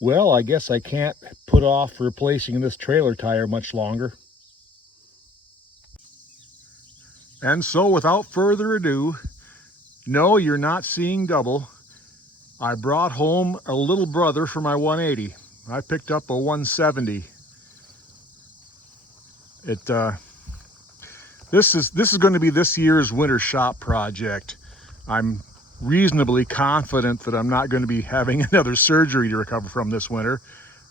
Well, I guess I can't put off replacing this trailer tire much longer. And so without further ado, no, you're not seeing double. I brought home a little brother for my 180. I picked up a 170. This is going to be this year's winter shop project. I'm reasonably confident that I'm not going to be having another surgery to recover from this winter.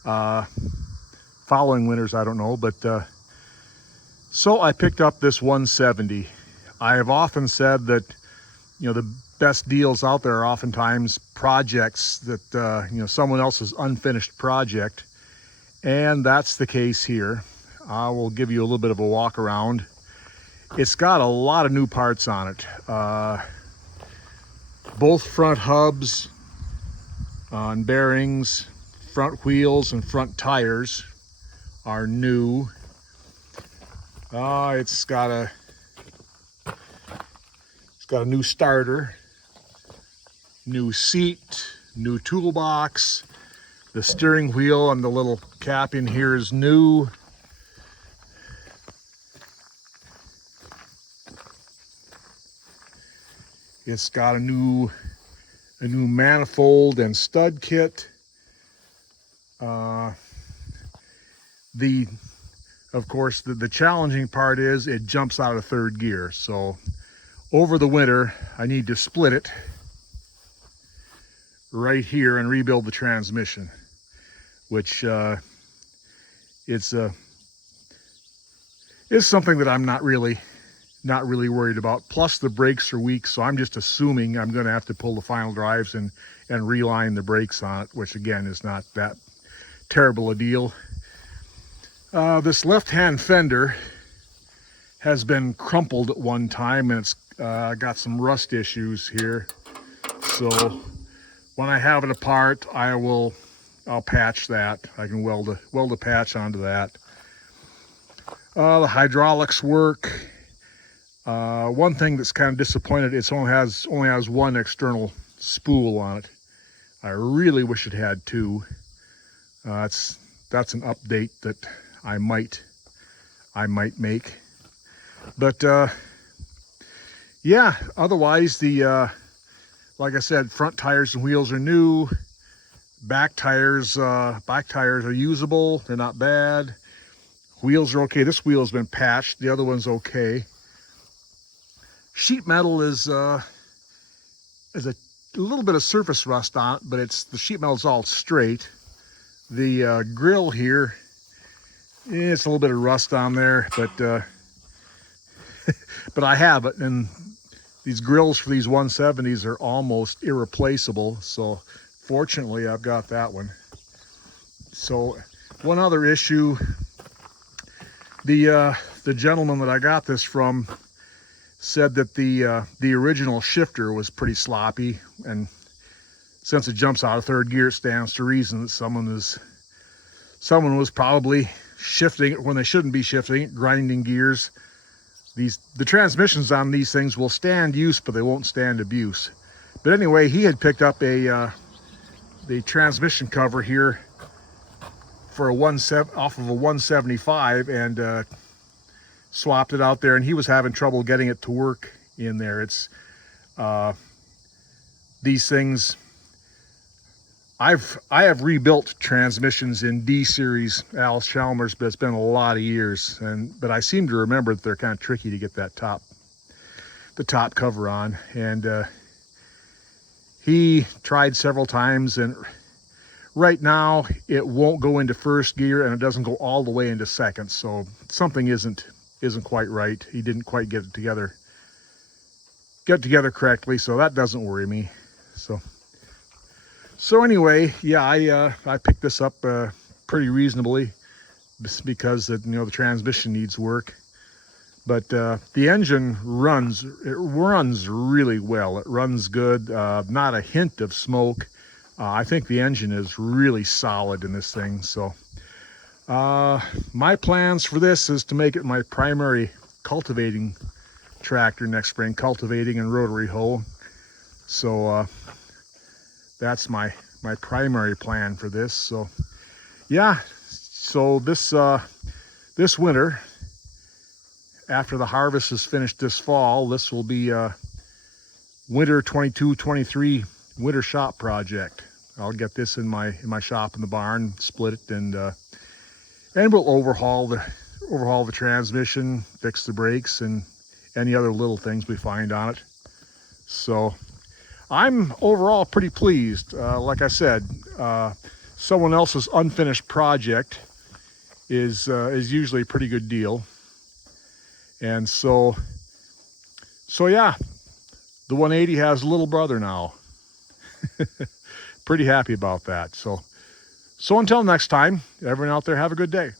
Following winters, I don't know, but so I picked up this 170. I have often said that, the best deals out there are oftentimes projects that, someone else's unfinished project. And that's the case here. I will give you a little bit of a walk around. It's got a lot of new parts on it. Both front hubs on bearings, front wheels and front tires are new. It's got a new starter, new seat, new toolbox. The steering wheel and the little cap in here is new. It's got a new manifold and stud kit. Of course, the challenging part is it jumps out of third gear. So over the winter, I need to split it right here and rebuild the transmission, which is something that I'm not really worried about. Plus the brakes are weak, so I'm just assuming I'm going to have to pull the final drives and reline the brakes on it, which again is not that terrible a deal. This left-hand fender has been crumpled at one time, and it's got some rust issues here. So when I have it apart, I'll patch that. I can weld a patch onto that. The hydraulics work. One thing that's kind of disappointed, it only has one external spool on it. I really wish it had two. That's an update that I might make. But yeah, otherwise like I said, front tires and wheels are new. Back tires are usable. They're not bad. Wheels are okay. This wheel has been patched. The other one's okay. Sheet metal is a little bit of surface rust on it, but the sheet metal's all straight. The grill here, it's a little bit of rust on there, but but I have it, and these grills for these 170s are almost irreplaceable. So fortunately, I've got that one. So one other issue, the gentleman that I got this from said that the original shifter was pretty sloppy, and since it jumps out of third gear, it stands to reason that someone was probably shifting it when they shouldn't be shifting it, grinding gears. The transmissions on these things will stand use, but they won't stand abuse. But anyway, he had picked up the transmission cover here for off of a 175 and swapped it out there, and he was having trouble getting it to work in there. It's these things, I have rebuilt transmissions in D series Allis Chalmers, but it's been a lot of years, but I seem to remember that they're kind of tricky to get the top cover on. And he tried several times, and right now it won't go into first gear and it doesn't go all the way into second. So something isn't quite right. He didn't quite get together correctly, so that doesn't worry me. So anyway, yeah, I picked this up pretty reasonably because the transmission needs work. But the engine runs really well. It runs good, not a hint of smoke. I think the engine is really solid in this thing. So my plans for this is to make it my primary cultivating tractor next spring, cultivating and rotary hoe. So that's my primary plan for this. So yeah, so this winter, after the harvest is finished this fall, this will be winter 22-23 winter shop project. I'll get this in my shop in the barn, split it, and we'll overhaul the transmission, fix the brakes, and any other little things we find on it. So I'm overall pretty pleased. Like I said, someone else's unfinished project is usually a pretty good deal. And so yeah, the 180 has a little brother now. Pretty happy about that. So until next time, everyone out there, have a good day.